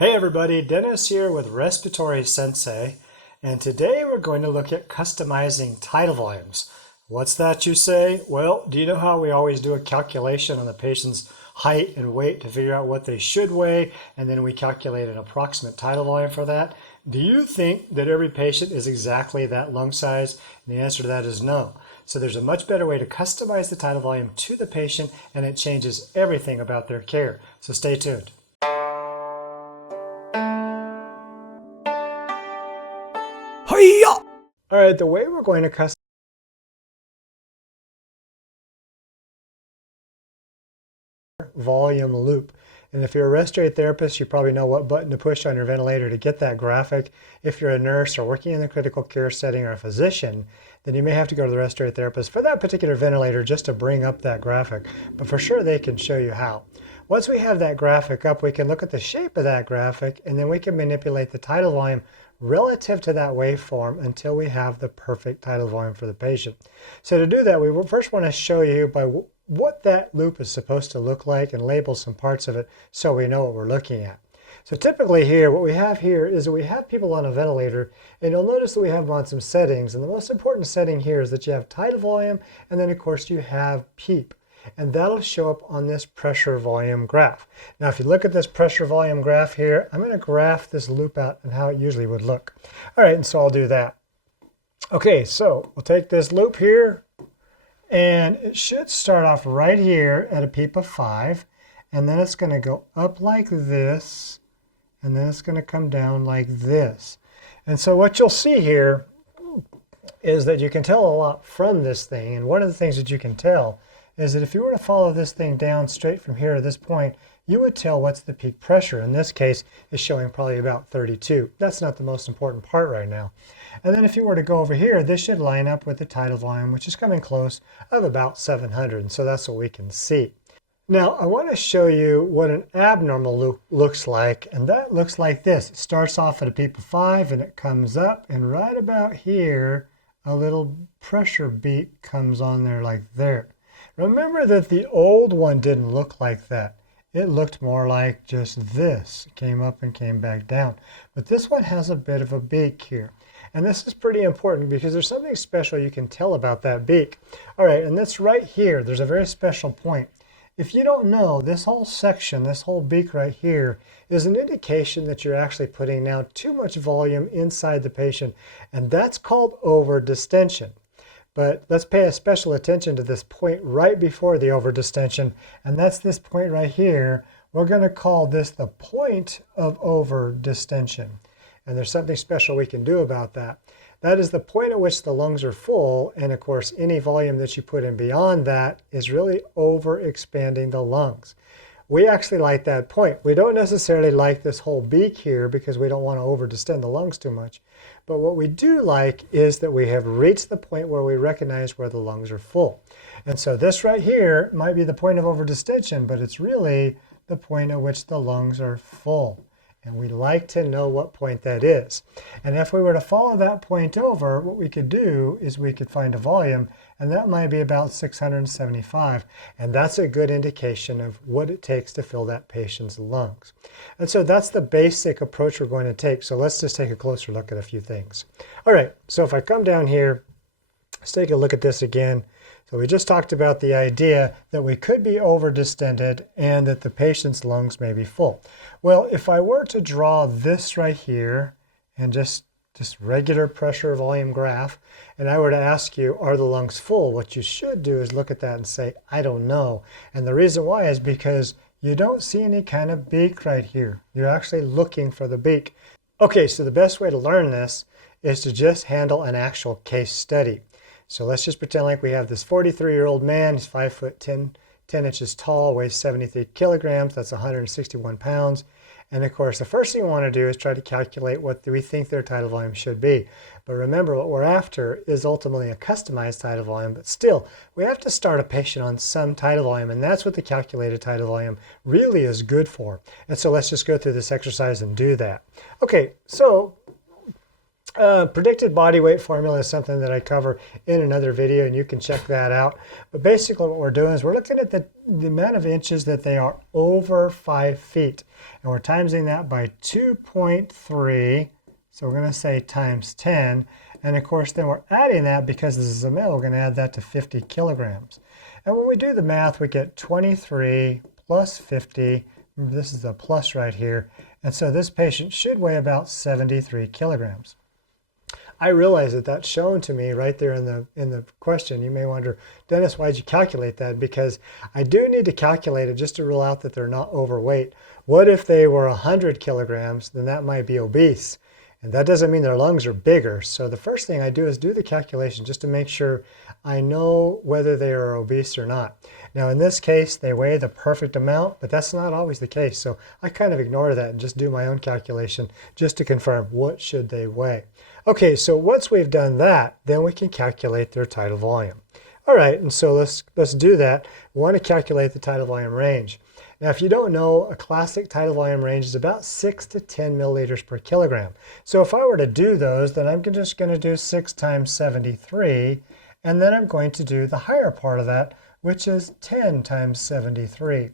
Hey everybody, Dennis here with Respiratory Sensei, and today we're going to look at customizing tidal volumes. What's that, you say? Well, do you know how we always do a calculation on the patient's height and weight to figure out what they should weigh, and then we calculate an approximate tidal volume for that? Do you think that every patient is exactly that lung size? And the answer to that is no. So there's a much better way to customize the tidal volume to the patient, and it changes everything about their care. So stay tuned. All right, the way we're going to customize volume loop. And if you're a respiratory therapist, you probably know what button to push on your ventilator to get that graphic. If you're a nurse or working in the critical care setting or a physician, then you may have to go to the respiratory therapist for that particular ventilator just to bring up that graphic. But for sure, they can show you how. Once we have that graphic up, we can look at the shape of that graphic, and then we can manipulate the tidal volume relative to that waveform until we have the perfect tidal volume for the patient. So to do that, we first want to show you by what that loop is supposed to look like and label some parts of it so we know what we're looking at. So typically here, what we have here is that we have people on a ventilator, and you'll notice that we have them on some settings. And the most important setting here is that you have tidal volume, and then of course you have PEEP. And that'll show up on this pressure volume graph. Now, if you look at this pressure volume graph here, I'm going to graph this loop out and how it usually would look. All right, and so I'll do that. Okay, so we'll take this loop here, and it should start off right here at a PEEP of 5, and then it's going to go up like this, and then it's going to come down like this. And so what you'll see here is that you can tell a lot from this thing, and one of the things that you can tell is that if you were to follow this thing down straight from here to this point, you would tell what's the peak pressure. In this case, is showing probably about 32. That's not the most important part right now. And then if you were to go over here, this should line up with the tidal volume, which is coming close of about 700. And so that's what we can see. Now, I want to show you what an abnormal loop looks like. And that looks like this. It starts off at a PEEP of 5, and it comes up. And right about here, a little pressure beat comes on there like there. Remember that the old one didn't look like that. It looked more like just this. It came up and came back down. But this one has a bit of a beak here. And this is pretty important because there's something special you can tell about that beak. All right, and that's right here. There's a very special point. If you don't know, this whole section, this whole beak right here, is an indication that you're actually putting now too much volume inside the patient. And that's called over-distension. But let's pay a special attention to this point right before the over-distension, and that's this point right here. We're going to call this the point of over-distension. And there's something special we can do about that. That is the point at which the lungs are full, and of course any volume that you put in beyond that is really over-expanding the lungs. We actually like that point. We don't necessarily like this whole beak here because we don't want to over-distend the lungs too much. But what we do like is that we have reached the point where we recognize where the lungs are full. And so this right here might be the point of over-distension, but it's really the point at which the lungs are full. And we like to know what point that is. And if we were to follow that point over, what we could do is we could find a volume, and that might be about 675. And that's a good indication of what it takes to fill that patient's lungs. And so that's the basic approach we're going to take. So let's just take a closer look at a few things. All right, so if I come down here, let's take a look at this again. So we just talked about the idea that we could be over-distended and that the patient's lungs may be full. Well, if I were to draw this right here and just regular pressure volume graph, and I were to ask you, are the lungs full? What you should do is look at that and say, I don't know. And the reason why is because you don't see any kind of beak right here. You're actually looking for the beak. Okay, so the best way to learn this is to just handle an actual case study. So let's just pretend like we have this 43-year-old man. He's 5 foot 10 inches tall, weighs 73 kilograms. That's 161 pounds. And of course, the first thing we want to do is try to calculate what we think their tidal volume should be. But remember, what we're after is ultimately a customized tidal volume. But still, we have to start a patient on some tidal volume. And that's what the calculated tidal volume really is good for. And so let's just go through this exercise and do that. Okay, so Predicted body weight formula is something that I cover in another video, and you can check that out. But basically what we're doing is we're looking at the amount of inches that they are over 5 feet. And we're timesing that by 2.3. So we're going to say times 10. And of course, then we're adding that because this is a male, we're going to add that to 50 kilograms. And when we do the math, we get 23 plus 50. Remember, this is a plus right here. And so this patient should weigh about 73 kilograms. I realize that that's shown to me right there in the question. You may wonder, Dennis, why did you calculate that? Because I do need to calculate it just to rule out that they're not overweight. What if they were 100 kilograms? Then that might be obese. And that doesn't mean their lungs are bigger. So the first thing I do is do the calculation just to make sure I know whether they are obese or not. Now in this case, they weigh the perfect amount, but that's not always the case. So I kind of ignore that and just do my own calculation just to confirm what should they weigh. Okay, so once we've done that, then we can calculate their tidal volume. All right, and so let's do that. We want to calculate the tidal volume range. Now, if you don't know, a classic tidal volume range is about 6 to 10 milliliters per kilogram. So if I were to do those, then I'm just going to do 6 times 73, and then I'm going to do the higher part of that, which is 10 times 73.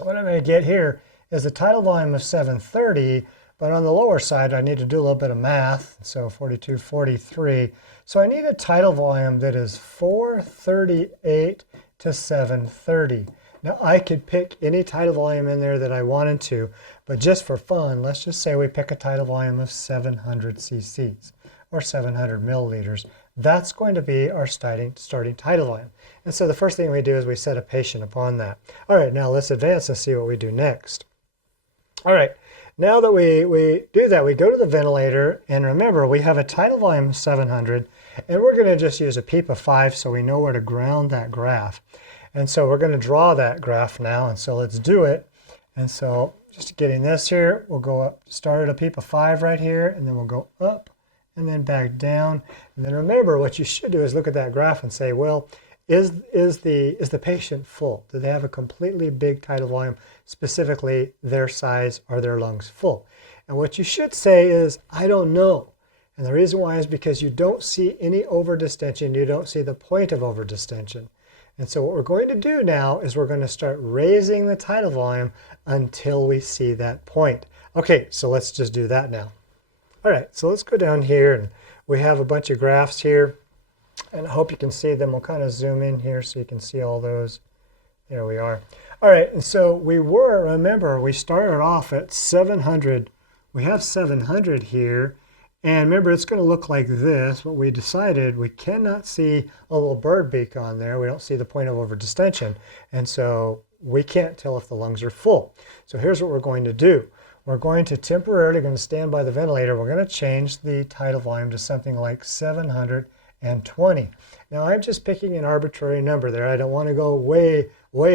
What I'm going to get here is a tidal volume of 730, but on the lower side, I need to do a little bit of math. So 42, 43. So I need a tidal volume that is 438 to 730. Now, I could pick any tidal volume in there that I wanted to, but just for fun, let's just say we pick a tidal volume of 700 cc's or 700 milliliters. That's going to be our starting tidal volume. And so the first thing we do is we set a patient upon that. All right, now let's advance and see what we do next. All right. Now that we do that, we go to the ventilator, and remember, we have a tidal volume of 700, and we're going to just use a 𝗵𝗶𝗀 so we know where to ground that graph. And so we're going to draw that graph now, and so let's do it. And so just getting this here, we'll go up, start at a 𝗵𝗶𝗀 right here, and then we'll go up and then back down. And then remember, what you should do is look at that graph and say, well, is the patient full? Do they have a completely big tidal volume, specifically their size or their lungs full? And what you should say is, I don't know. And the reason why is because you don't see any overdistension. You don't see the point of overdistension. And so what we're going to do now is we're going to start raising the tidal volume until we see that point. Okay, so let's just do that now. All right, so let's go down here, and we have a bunch of graphs here. And I hope you can see them. We'll kind of zoom in here so you can see all those. There we are. All right, and so remember, we started off at 700. We have 700 here. And remember, it's going to look like this. What we decided, we cannot see a little bird beak on there. We don't see the point of overdistension. And so we can't tell if the lungs are full. So here's what we're going to do. We're going to temporarily stand by the ventilator. We're going to change the tidal volume to something like 720. Now I'm just picking an arbitrary number there. I don't want to go way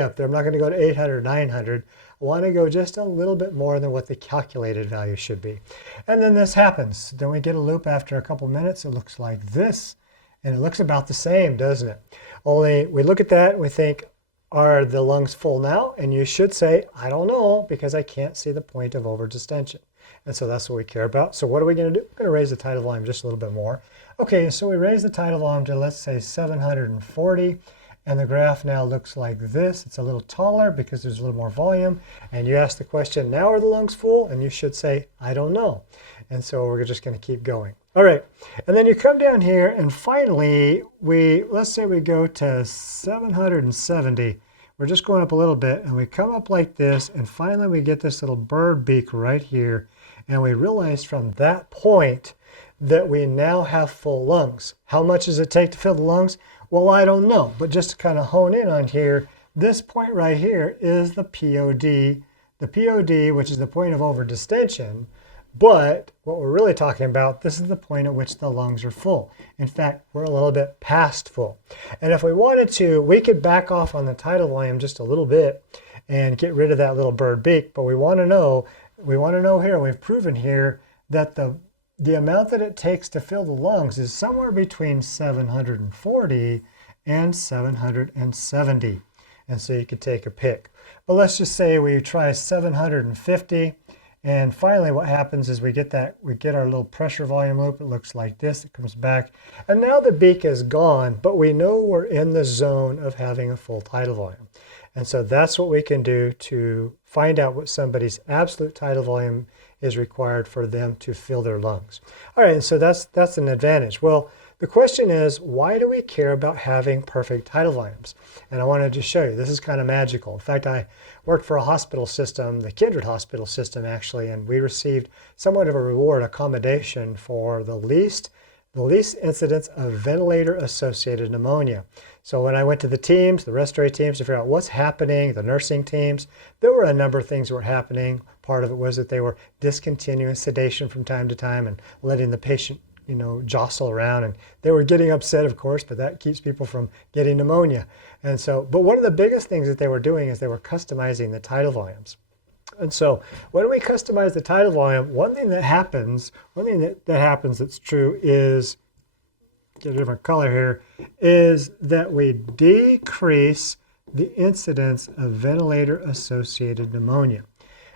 up there. I'm not going to go to 800, 900. I want to go just a little bit more than what the calculated value should be. And then this happens. Then we get a loop after a couple minutes. It looks like this. And it looks about the same, doesn't it? Only we look at that and we think, are the lungs full now? And you should say, I don't know, because I can't see the point of overdistension. And so that's what we care about. So what are we going to do? We're going to raise the tidal volume just a little bit more. Okay, so we raise the tidal volume to, let's say, 740. And the graph now looks like this. It's a little taller because there's a little more volume. And you ask the question, now are the lungs full? And you should say, I don't know. And so we're just going to keep going. All right, and then you come down here, and finally, let's say we go to 770. We're just going up a little bit, and we come up like this, and finally we get this little bird beak right here. And we realize from that point that we now have full lungs. How much does it take to fill the lungs? Well, I don't know, but just to kind of hone in on here, this point right here is the POD. The POD, which is the point of overdistension, but what we're really talking about, this is the point at which the lungs are full. In fact, we're a little bit past full. And if we wanted to, we could back off on the tidal volume just a little bit and get rid of that little bird beak, but we want to know here, we've proven here that the amount that it takes to fill the lungs is somewhere between 740 and 770. And so you could take a pick. But let's just say we try 750, And finally, what happens is we get our little pressure volume loop. It looks like this. It comes back. And now the beak is gone, but we know we're in the zone of having a full tidal volume. And so that's what we can do to find out what somebody's absolute tidal volume is required for them to fill their lungs. All right, so that's an advantage. Well, the question is, why do we care about having perfect tidal volumes? And I wanted to show you. This is kind of magical. In fact, I worked for a hospital system, the Kindred Hospital System actually, and we received somewhat of a reward, accommodation for the least incidence of ventilator-associated pneumonia. So when I went to the teams, the respiratory teams, to figure out what's happening, the nursing teams, there were a number of things that were happening. Part of it was that they were discontinuing sedation from time to time and letting the patient, jostle around. And they were getting upset, of course, but that keeps people from getting pneumonia. And so, but one of the biggest things that they were doing is they were customizing the tidal volumes. And so when we customize the tidal volume, one thing that happens that's true is, get a different color here, is that we decrease the incidence of ventilator-associated pneumonia.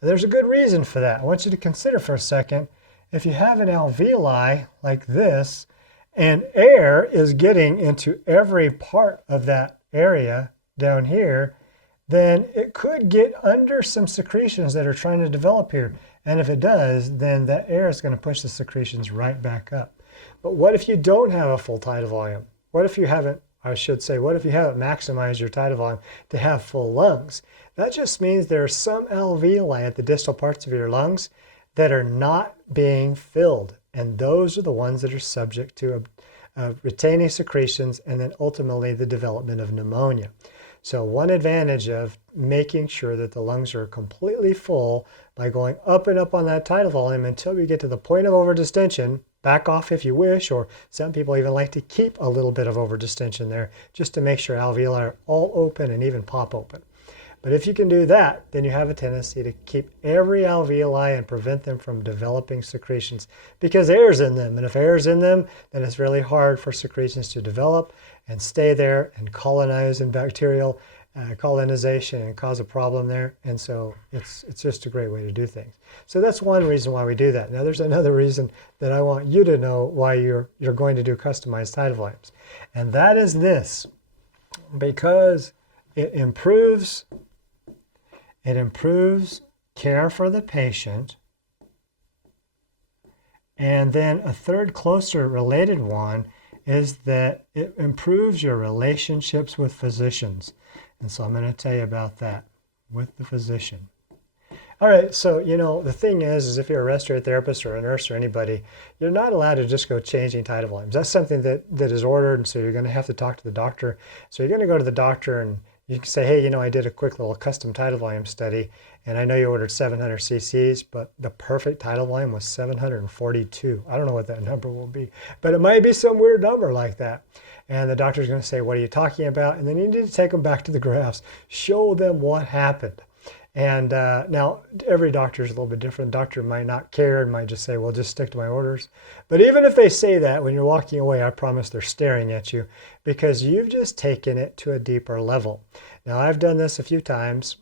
And there's a good reason for that. I want you to consider for a second, if you have an alveoli like this, and air is getting into every part of that area down here, then it could get under some secretions that are trying to develop here. And if it does, then that air is going to push the secretions right back up. But what if you don't have a full tidal volume? What if you haven't maximized your tidal volume to have full lungs? That just means there are some alveoli at the distal parts of your lungs that are not being filled. And those are the ones that are subject to retaining secretions and then ultimately the development of pneumonia. So one advantage of making sure that the lungs are completely full by going up and up on that tidal volume until we get to the point of overdistension, back off if you wish, or some people even like to keep a little bit of overdistension there just to make sure alveoli are all open and even pop open. But if you can do that, then you have a tendency to keep every alveoli and prevent them from developing secretions because air's in them. And if air's in them, then it's really hard for secretions to develop and stay there and colonize in bacterial colonization and cause a problem there. And so it's just a great way to do things. So that's one reason why we do that. Now there's another reason that I want you to know why you're going to do customized tidal volumes. And that is this, because it improves care for the patient. And then a third closer related one is that it improves your relationships with physicians. And so I'm going to tell you about that with the physician. All right, so the thing is if you're a respiratory therapist or a nurse or anybody, you're not allowed to just go changing tidal volumes. That's something that is ordered, and so you're going to have to talk to the doctor. So you're going to go to the doctor and you can say, hey, I did a quick little custom tidal volume study, and I know you ordered 700 cc's, but the perfect tidal volume was 742. I don't know what that number will be, but it might be some weird number like that. And the doctor's going to say, what are you talking about? And then you need to take them back to the graphs, show them what happened. And now every doctor is a little bit different. Doctor might not care and might just say, well, just stick to my orders. But even if they say that, when you're walking away, I promise they're staring at you because you've just taken it to a deeper level. Now, I've done this a few times,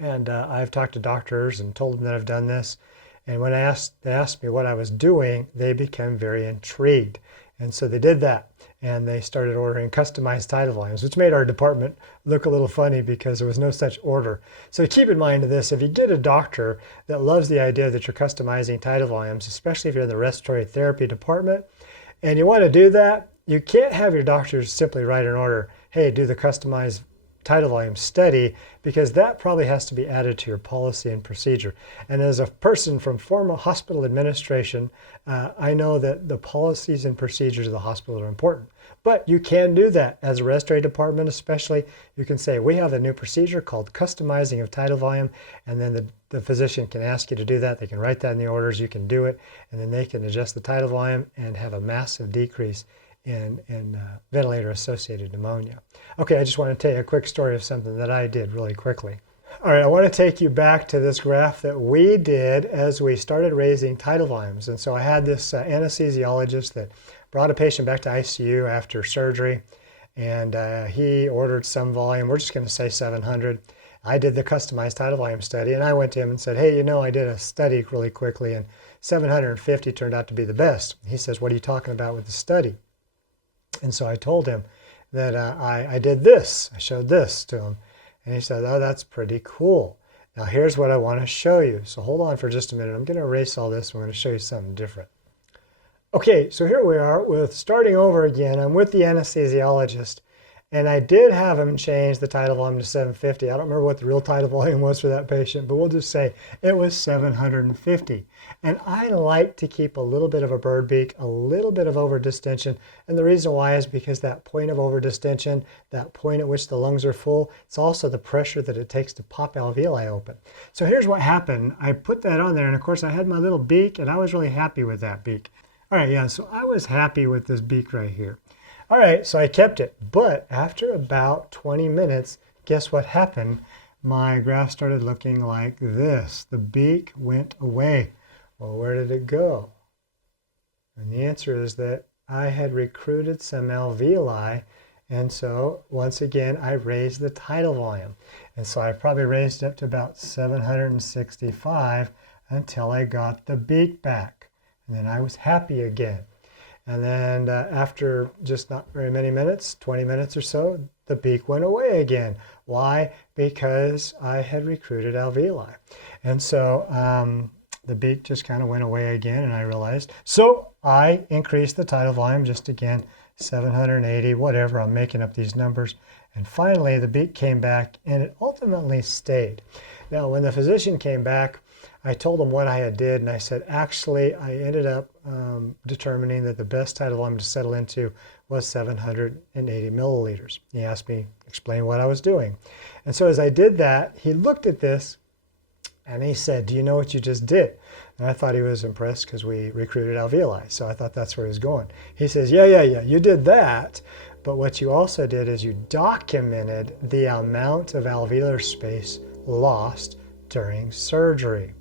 and I've talked to doctors and told them that I've done this. And when they asked me what I was doing, they became very intrigued. And so they did that. And they started ordering customized tidal volumes, which made our department look a little funny because there was no such order. So keep in mind this, if you get a doctor that loves the idea that you're customizing tidal volumes, especially if you're in the respiratory therapy department, and you want to do that, you can't have your doctors simply write an order, hey, do the customized tidal volume study, because that probably has to be added to your policy and procedure. And as a person from former hospital administration, I know that the policies and procedures of the hospital are important. But you can do that as a respiratory department, especially. You can say, we have a new procedure called customizing of tidal volume, and then the physician can ask you to do that. They can write that in the orders, you can do it, and then they can adjust the tidal volume and have a massive decrease in ventilator-associated pneumonia. Okay, I just want to tell you a quick story of something that I did really quickly. All right, I want to take you back to this graph that we did as we started raising tidal volumes. And so I had this anesthesiologist that brought a patient back to ICU after surgery, and he ordered some volume. We're just going to say 700. I did the customized tidal volume study, and I went to him and said, hey, you know, I did a study really quickly, and 750 turned out to be the best. He says, what are you talking about with the study? And so I told him that I did this. I showed this to him. And he said, oh, that's pretty cool. Now here's what I want to show you. So hold on for just a minute. I'm going to erase all this. I'm going to show you something different. Okay, so here we are with starting over again. I'm with the anesthesiologist, and I did have him change the tidal volume to 750. I don't remember what the real tidal volume was for that patient, but we'll just say it was 750. And I like to keep a little bit of a bird beak, a little bit of overdistension. And the reason why is because that point of overdistension, that point at which the lungs are full, it's also the pressure that it takes to pop alveoli open. So here's what happened. I put that on there, and of course I had my little beak, and I was really happy with that beak. All right, yeah, so I was happy with this beak right here. All right, so I kept it. But after about 20 minutes, guess what happened? My graph started looking like this. The beak went away. Well, where did it go? And the answer is that I had recruited some alveoli, and so once again I raised the tidal volume. And so I probably raised it up to about 765 until I got the beak back. And then I was happy again. And then after just not very many minutes, 20 minutes or so, the beak went away again. Why? Because I had recruited alveoli. And so the beak just kind of went away again, and I realized. So I increased the tidal volume just again, 780, whatever. I'm making up these numbers. And finally, the beak came back, and it ultimately stayed. Now, when the physician came back, I told him what I had did, and I said, actually, I ended up determining that the best tidal volume to settle into was 780 milliliters. He asked me to explain what I was doing. And so as I did that, he looked at this, and he said, do you know what you just did? And I thought he was impressed because we recruited alveoli, so I thought that's where he was going. He says, yeah, you did that, but what you also did is you documented the amount of alveolar space lost during surgery.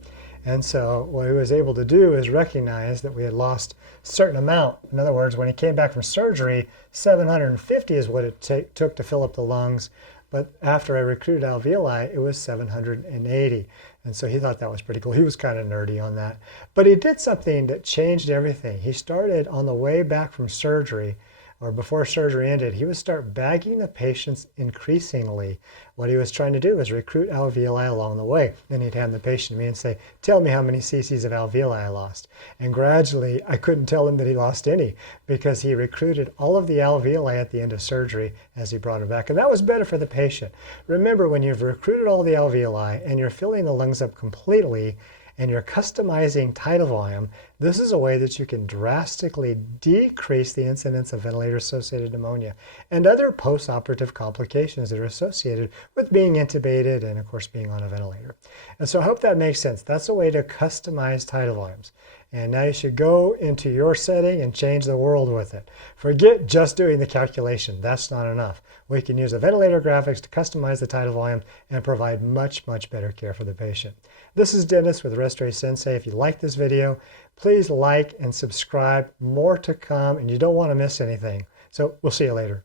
And so what he was able to do is recognize that we had lost a certain amount. In other words, when he came back from surgery, 750 is what it took to fill up the lungs. But after I recruited alveoli, it was 780. And so he thought that was pretty cool. He was kind of nerdy on that. But he did something that changed everything. He started on the way back from surgery, or before surgery ended, he would start bagging the patients increasingly. What he was trying to do was recruit alveoli along the way. Then he'd hand the patient to me and say, tell me how many cc's of alveoli I lost. And gradually, I couldn't tell him that he lost any because he recruited all of the alveoli at the end of surgery as he brought it back. And that was better for the patient. Remember, when you've recruited all the alveoli and you're filling the lungs up completely, and you're customizing tidal volume, this is a way that you can drastically decrease the incidence of ventilator-associated pneumonia and other post-operative complications that are associated with being intubated and, of course, being on a ventilator. And so I hope that makes sense. That's a way to customize tidal volumes. And now you should go into your setting and change the world with it. Forget just doing the calculation. That's not enough. We can use the ventilator graphics to customize the tidal volume and provide much, much better care for the patient. This is Dennis with Respiratory Sensei. If you like this video, please like and subscribe. More to come, and you don't want to miss anything. So we'll see you later.